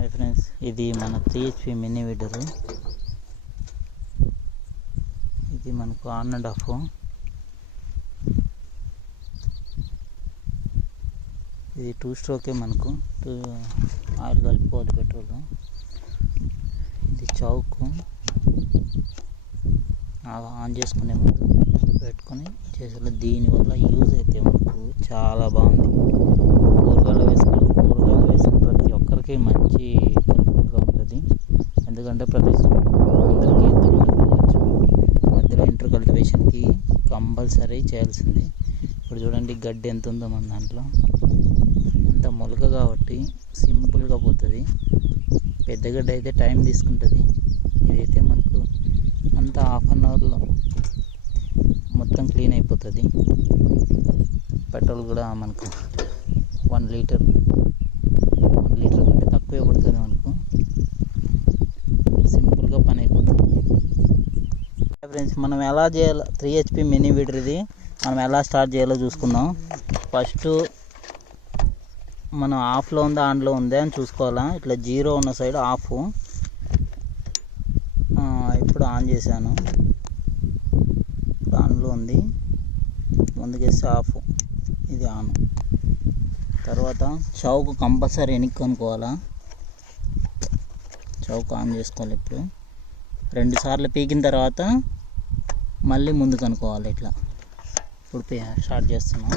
Hi friends, ఇది మన 3HP mini weeder. ఇది మనకు ఆన్ అండ్ ఆఫ్. ఇది 2 స్ట్రోకే. మనకు ఆయిల్ కలిపిపోవాలి, పెట్రోల్. ఇది చౌకు ఆన్ చేసుకునే ముందు పెట్టుకొని చేసేలా. దీనివల్ల యూజ్ అయితే మనకు చాలా బాగుంది. కూరగాయలు వేసిన ప్రతి ఒక్కరికి మంచి హెల్ప్ఫుల్గా ఉంటుంది. ఎందుకంటే ప్రతి అందరికీ ఎద్దులు మధ్యలో ఇంటర్ కల్టివేషన్కి కంపల్సరీ చేయాల్సింది. ఇప్పుడు చూడండి గడ్డి ఎంత ఉందో మన దాంట్లో. అంత మొలక కాబట్టి సింపుల్గా పోతుంది. పెద్ద గడ్డి అయితే టైం తీసుకుంటుంది. ఇదైతే మనకు అంతా 1/2 అవర్లో మొత్తం క్లీన్ అయిపోతుంది. పెట్రోల్ కూడా మనకు 1 లీటర్ కంటే తక్కువే పడుతుంది. మనకు సింపుల్గా పని అయిపోతుంది. ఫ్రెండ్స్, మనం ఎలా చేయాలో 3HP మినీ వీడర్ ఇది మనం ఎలా స్టార్ట్ చేయాలో చూసుకుందాం. ఫస్ట్ మనం ఆఫ్లో ఉందా ఆన్లో ఉందా అని చూసుకోవాలా. ఇట్లా 0 ఉన్న సైడ్ ఆఫ్. ఇప్పుడు ఆన్ చేశాను. ఇప్పుడు ఆన్లో ఉంది. ముందుకేస్తే ఆఫ్, ఇది ఆన్. తర్వాత చౌకు కంపల్సరీ వెనక్కి అనుకోవాలా. చౌకు ఆన్ చేసుకోవాలి. ఇప్పుడు 2 సార్లు పీకిన తర్వాత మళ్ళీ ముందుకు అనుకోవాలి. ఇట్లా ఇప్పుడు స్టార్ట్ చేస్తున్నాం.